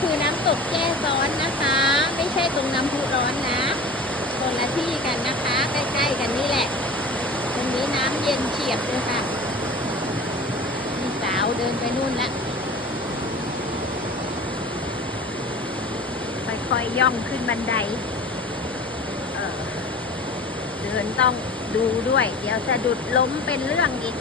คือน้ำตกแจ้ซ้อนนะคะ ไม่ใช่ตรงน้ำพุร้อนนะคนละที่กันนะคะใกล้ๆกันนี่แหละตรงนี้น้ำเย็นเฉียบเลยค่ะมีสาวเดินไปนู่นละค่อยๆย่องขึ้นบันไดเดินต้องดูด้วยเดี๋ยวสะดุดล้มเป็นเรื่องอีก